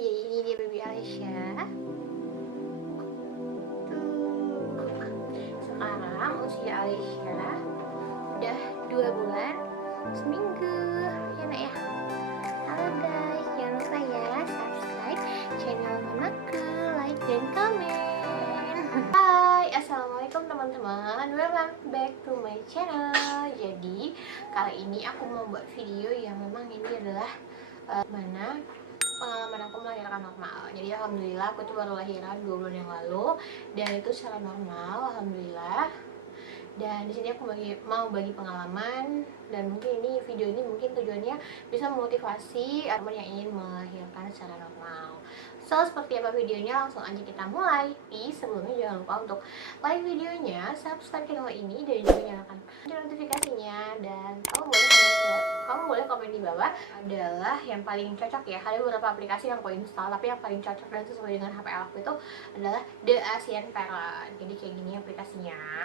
jadi ini dia baby Alicia. Sekarang usia Alicia udah 2 bulan seminggu ya nak ya. Halo guys, jangan lupa ya subscribe channel mamaku, like dan komen. Hai, assalamualaikum teman-teman, welcome back to my channel. Jadi kali ini aku mau buat video yang memang ini adalah mana pengalaman aku melahirkan normal. Jadi alhamdulillah aku tuh baru lahiran 2 bulan yang lalu dan itu secara normal alhamdulillah. Dan di sini aku mau bagi pengalaman, dan mungkin ini video ini mungkin tujuannya bisa memotivasi teman yang ingin melahirkan secara normal. So, seperti apa videonya, langsung aja kita mulai. Tapi sebelumnya jangan lupa untuk like videonya, subscribe channel ini, dan juga nyalakan notifikasinya. Dan kamu boleh komen di bawah adalah yang paling cocok ya. Ada beberapa aplikasi yang aku install, tapi yang paling cocok dan sesuai dengan HP aku itu adalah The Asian Parent. Jadi kayak gini aplikasinya.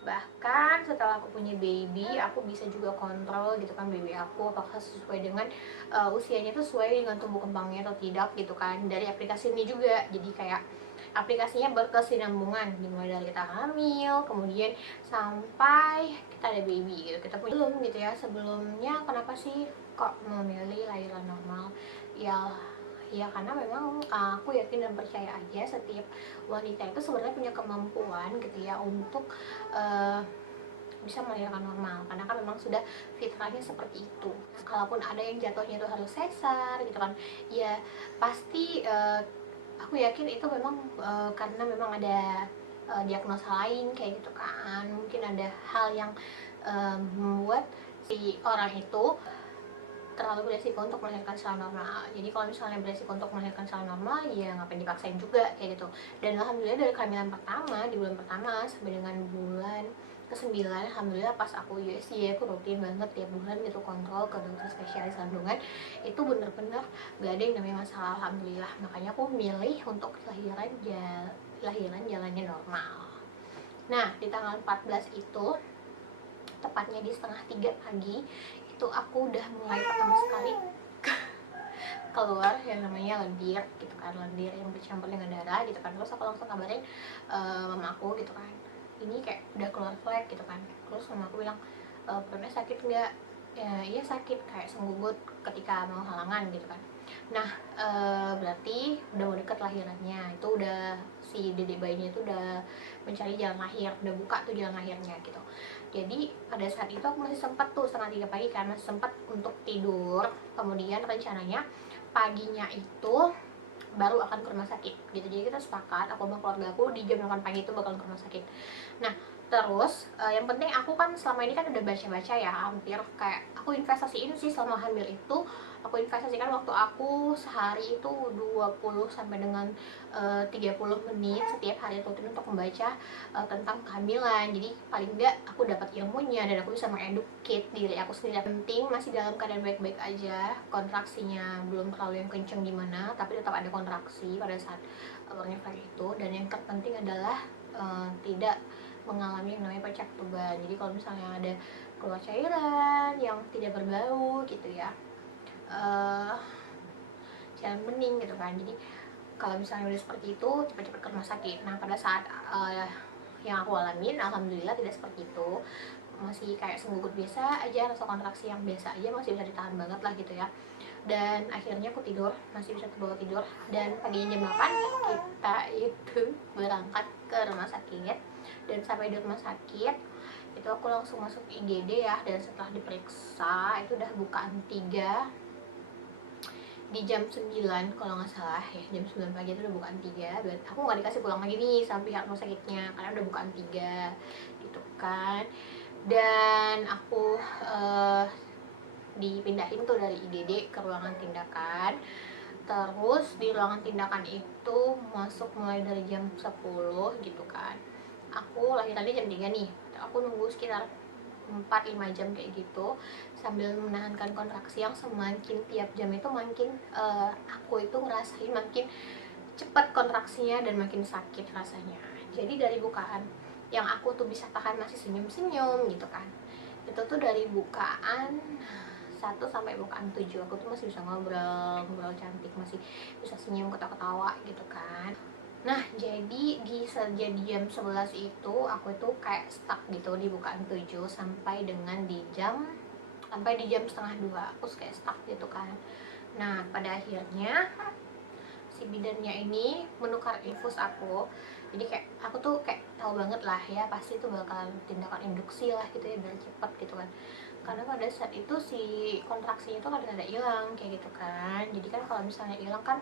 Bahkan setelah aku punya baby, aku bisa juga kontrol gitu kan baby aku apakah sesuai dengan usianya itu sesuai dengan tumbuh kembangnya atau tidak gitu kan, dari aplikasi ini juga. Jadi kayak aplikasinya berkesinambungan dimulai dari kita hamil, kemudian sampai kita ada baby gitu. Kita punya belum gitu ya. Sebelumnya kenapa sih kok memilih lahiran normal? Ya karena memang aku yakin dan percaya aja setiap wanita itu sebenarnya punya kemampuan gitu ya untuk bisa melahirkan normal, karena kan memang sudah fitrahnya seperti itu. Kalaupun ada yang jatuhnya itu harus sesar gitu kan, ya pasti aku yakin itu memang karena memang ada diagnosa lain kayak gitu kan. Mungkin ada hal yang membuat si orang itu terlalu beresiko untuk melahirkan secara normal. Jadi kalau misalnya beresiko untuk melahirkan secara normal, ya ngapain dipaksain juga kayak gitu. Dan alhamdulillah dari kehamilan pertama, di bulan pertama sampai dengan bulan ke-9, alhamdulillah pas aku USG aku rutin banget tiap bulan gitu kontrol ke dokter spesialis kandungan. Itu bener-bener gak ada yang namanya masalah, alhamdulillah. Makanya aku milih untuk lahiran jalannya normal. Nah, di tanggal 14 itu, tepatnya di setengah 3 pagi, itu aku udah mulai pertama sekali keluar yang namanya lendir gitu kan, lendir yang bercampur dengan darah gitu kan. Terus aku langsung kabarin mama aku gitu kan, ini kayak udah keluar flek gitu kan. Terus mama aku bilang, perutnya sakit nggak? Ya, iya sakit, kayak senggugut ketika mau halangan gitu kan. Nah, berarti udah mau deket lahirannya, itu udah si dedek bayinya itu udah mencari jalan lahir, udah buka tuh jalan lahirnya gitu. Jadi pada saat itu aku masih sempat tuh setengah 3 pagi kan, masih sempat untuk tidur. Kemudian rencananya paginya itu baru akan ke rumah sakit gitu. Jadi kita sepakat, aku sama keluarga aku di jam 8 pagi itu bakal ke rumah sakit. Nah terus yang penting aku kan selama ini kan udah baca-baca ya, hampir kayak aku investasiin sih selama hamil itu. Aku investasikan waktu aku sehari itu 20 sampai dengan 30 menit setiap hari rutin untuk membaca tentang kehamilan. Jadi paling enggak aku dapat ilmunya dan aku bisa mengeducate diri aku sendiri. Penting masih dalam keadaan baik-baik aja, kontraksinya belum terlalu yang kenceng gimana, tapi tetap ada kontraksi pada saat keluarnya flek itu. Dan yang terpenting adalah tidak mengalami yang namanya pecah tuban. Jadi kalau misalnya ada keluar cairan yang tidak berbau gitu ya, jangan bening gitu kan. Jadi kalau misalnya udah seperti itu, cepat-cepat ke rumah sakit. Nah pada saat yang aku alamin, alhamdulillah tidak seperti itu, masih kayak senggugut biasa aja, rasa kontraksi yang biasa aja, masih bisa ditahan banget lah gitu ya. Dan akhirnya aku tidur, masih bisa terbawa tidur. Dan paginya jam 8 kita itu berangkat ke rumah sakit. Dan sampai di rumah sakit itu aku langsung masuk IGD ya. Dan setelah diperiksa itu udah bukaan 3 di jam 9 kalau nggak salah ya, jam 9 pagi itu udah bukaan 3. Dan aku nggak dikasih pulang lagi nih sama pihak rumah sakitnya karena udah bukaan 3 gitu kan. Dan aku dipindahin tuh dari IGD ke ruangan tindakan. Terus di ruangan tindakan itu masuk mulai dari jam 10 gitu kan. Aku lahirannya jam 3 nih, aku nunggu sekitar 4-5 jam kayak gitu sambil menahankan kontraksi yang semakin tiap jam itu makin aku itu ngerasain makin cepat kontraksinya dan makin sakit rasanya. Jadi dari bukaan yang aku tuh bisa tahan masih senyum-senyum gitu kan, itu tuh dari bukaan 1 sampai bukaan 7 aku tuh masih bisa ngobrol cantik, masih bisa senyum, ketawa-ketawa gitu kan. Nah, jadi jam 11 itu aku itu kayak stuck gitu di bukaan 7 sampai di jam setengah 2 aku kayak stuck gitu kan. Nah, pada akhirnya si bidannya ini menukar infus aku. Jadi kayak aku tuh kayak tahu banget lah ya, pasti itu bakal tindakan induksi lah gitu ya, biar cepet gitu kan. Karena pada saat itu si kontraksinya itu kadang-kadang hilang kayak gitu kan. Jadi kan kalau misalnya hilang kan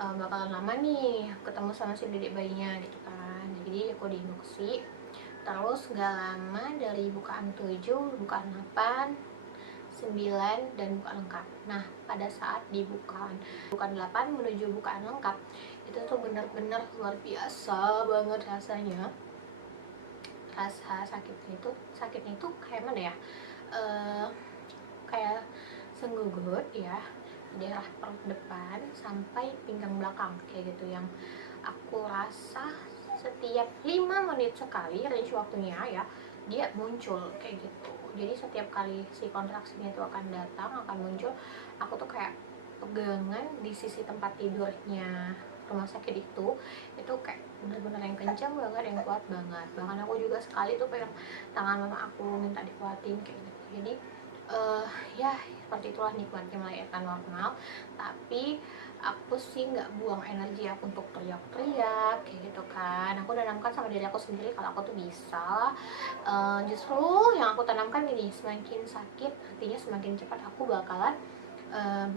bakalan lama nih ketemu sama si dedek bayinya gitu kan. Jadi aku diinduksi, terus gak lama dari bukaan 7, bukaan 8, 9, dan bukaan lengkap. Nah, pada saat di bukaan 8 menuju bukaan lengkap, itu tuh bener-bener luar biasa banget rasanya. Rasa sakitnya itu kayak mana ya, kayak senggugut ya, di daerah perut depan sampai pinggang belakang kayak gitu, yang aku rasa setiap 5 menit sekali range waktunya ya dia muncul kayak gitu. Jadi setiap kali si kontraksinya itu akan datang, akan muncul, aku tuh kayak pegangan di sisi tempat tidurnya rumah sakit itu kayak bener-bener yang kencang banget, yang kuat banget. Bahkan aku juga sekali tuh pegang tangan mama aku minta dikuatin kayak gitu. Jadi ya seperti itulah nikmatnya melahirkan normal. Tapi aku sih nggak buang energi aku untuk teriak-teriak kayak gitu kan. Aku tanamkan sama diri aku sendiri kalau aku tuh bisa. Justru yang aku tanamkan ini, semakin sakit artinya semakin cepat aku bakalan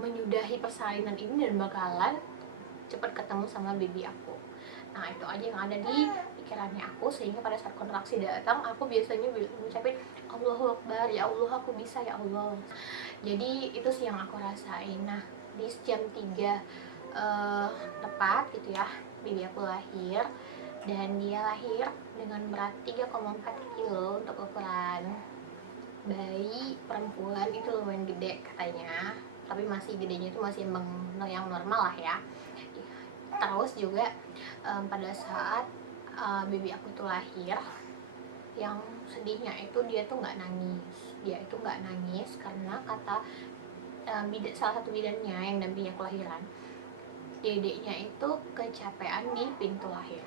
menyudahi persalinan ini dan bakalan cepat ketemu sama baby aku. Nah, itu aja yang ada di pikirannya aku, sehingga pada saat kontraksi datang aku biasanya ngucapin Allahu Akbar, ya Allah aku bisa, ya Allah. Jadi itu sih yang aku rasain. Nah, di jam 3 tepat gitu ya, baby aku lahir, dan dia lahir dengan berat 3,4 kilo untuk ukuran bayi perempuan. Itu lumayan gede katanya, tapi masih gedenya itu masih yang normal lah ya. Terus juga pada saat baby aku tuh lahir, yang sedihnya itu dia tuh nggak nangis karena kata salah satu bidannya yang dampingi kelahiran, dedeknya itu kecapean di pintu lahir.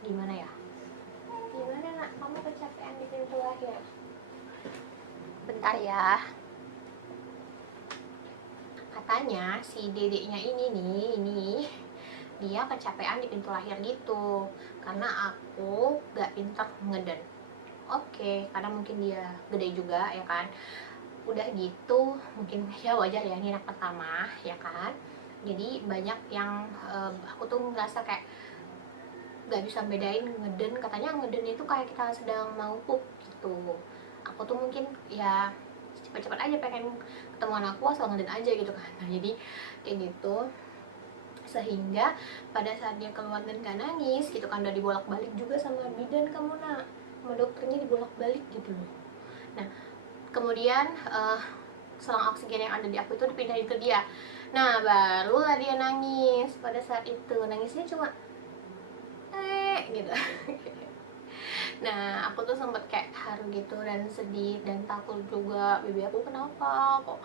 Gimana ya, gimana nak, kamu kecapean di pintu lahir? Bentar ya. Katanya si dedeknya ini dia kecapean di pintu lahir gitu karena aku gak pinter ngeden. Oke, karena mungkin dia gede juga ya kan. Udah gitu mungkin ya wajar ya, ini anak pertama ya kan. Jadi banyak yang aku tuh ngerasa kayak gak bisa bedain ngeden. Katanya ngeden itu kayak kita sedang mau pup gitu. Aku tuh mungkin ya cepat-cepat aja pengen ketemu anakku, asal ngeden aja gitu kan. Nah, jadi kayak gitu, sehingga pada saat dia keluar dan gak nangis gitu kan, udah dibolak-balik juga sama bidan kamu nak, sama dokternya dibolak-balik gitu loh. Nah, kemudian selang oksigen yang ada di aku itu dipindahin ke dia. Nah, barulah dia nangis. Pada saat itu nangisnya cuma gitu. Nah, aku tuh sempet kayak haru gitu dan sedih dan takut juga, baby aku kenapa kok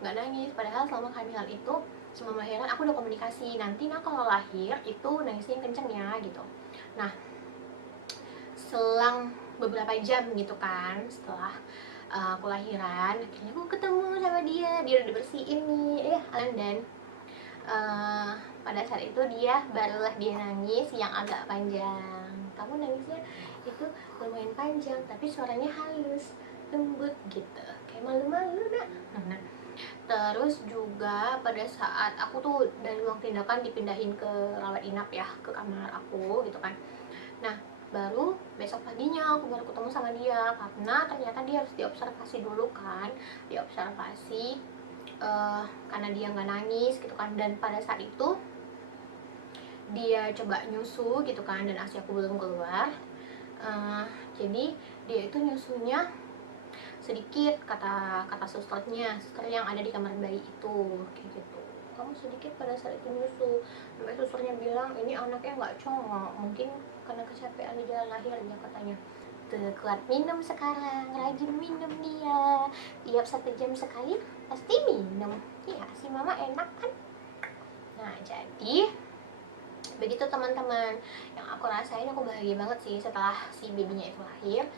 nggak nangis. Padahal selama kehamilan itu selama melahirkan aku udah komunikasi, nanti nah kalau lahir itu nangisnya yang kenceng ya gitu. Nah, selang beberapa jam gitu kan setelah aku lahiran, akhirnya aku ketemu sama dia udah dibersihin nih dan pada saat itu barulah dia nangis yang agak panjang. Kamu nangisnya itu lumayan panjang tapi suaranya halus, lembut gitu, kayak malu-malu nak. Nah, terus juga pada saat aku tuh dari ruang tindakan dipindahin ke rawat inap ya, ke kamar aku gitu kan. Nah, baru besok paginya aku baru ketemu sama dia, karena ternyata dia harus diobservasi dulu kan, diobservasi karena dia nggak nangis gitu kan. Dan pada saat itu dia coba nyusu gitu kan, dan ASI aku belum keluar. Jadi dia itu nyusunya sedikit, kata suster yang ada di kamar bayi itu kayak gitu, kamu sedikit pada saat itu nyusu. Sampai susternya bilang ini anaknya nggak congok, mungkin karena kecapean di jalan lahir ya katanya. Tuh, kuat minum sekarang, rajin minum dia. Tiap 1 jam sekali pasti minum. Iya, si mama enak kan? Nah, jadi begitu teman-teman, yang aku rasain, aku bahagia banget sih setelah si babynya itu lahir.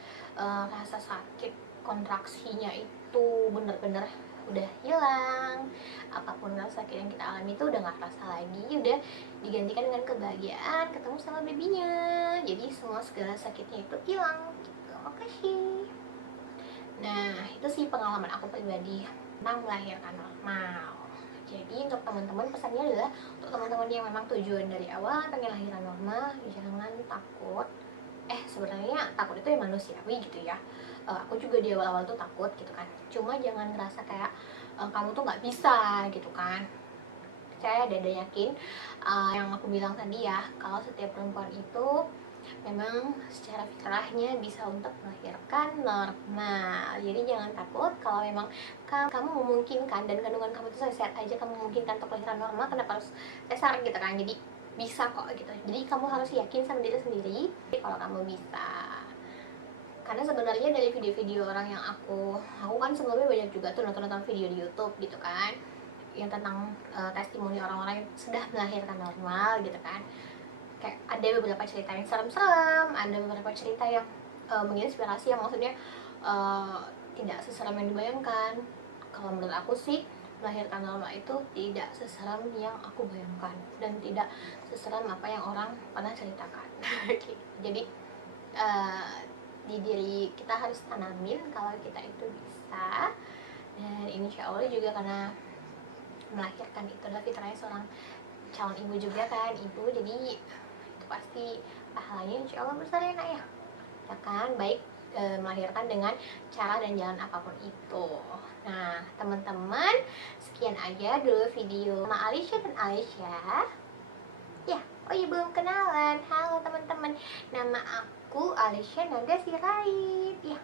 Rasa sakit kontraksinya itu bener-bener udah hilang. Apapun rasa sakit yang kita alami itu udah gak terasa lagi, udah digantikan dengan kebahagiaan ketemu sama babynya. Jadi semua segala sakitnya itu hilang gitu. Makasih. Nah, itu sih pengalaman aku pribadi tentang melahirkan normal. Jadi untuk teman-teman, pesannya adalah untuk teman-teman yang memang tujuan dari awal pengen lahiran normal, jangan takut. Sebenarnya takut itu ya manusiawi gitu ya. Aku juga di awal-awal tuh takut gitu kan. Cuma jangan ngerasa kayak kamu tuh nggak bisa gitu kan. Saya ada yakin yang aku bilang tadi ya, kalau setiap perempuan itu memang secara fitrahnya bisa untuk melahirkan normal. Jadi jangan takut kalau memang kamu memungkinkan dan kandungan kamu itu sehat aja, kamu memungkinkan untuk lahiran normal, kenapa harus sesar gitu kan. Jadi bisa kok gitu. Jadi kamu harus yakin sama diri sendiri kalau kamu bisa. Karena sebenarnya dari video-video orang yang aku kan sebelumnya banyak juga tuh nonton video di YouTube gitu kan, yang tentang testimoni orang-orang yang sudah melahirkan normal gitu kan. Kayak ada beberapa cerita yang serem-serem, ada beberapa cerita yang menginspirasi, yang maksudnya tidak seserem yang dibayangkan. Kalau menurut aku sih, melahirkan normal itu tidak seserem yang aku bayangkan dan tidak seserem apa yang orang pernah ceritakan. Jadi di diri kita harus tanamin kalau kita itu bisa, dan insya Allah juga karena melahirkan itu adalah fitrahnya seorang calon ibu juga kan, ibu, jadi itu pasti pahalanya insya Allah besar ya nak ya kan, baik melahirkan dengan cara dan jalan apapun itu. Nah teman-teman, sekian aja dulu video sama Alicia dan Alicia ya. Oh iya, belum kenalan. Halo teman-teman, nama aku Alicia Naga Sirait ya.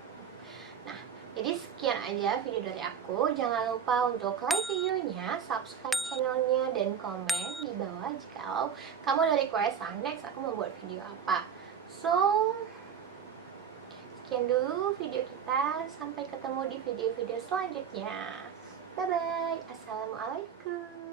Nah, jadi sekian aja video dari aku. Jangan lupa untuk like videonya, subscribe channelnya, dan komen di bawah jika kamu ada request next aku membuat video apa. So, sekian dulu video kita. Sampai ketemu di video-video selanjutnya. Bye-bye. Assalamualaikum.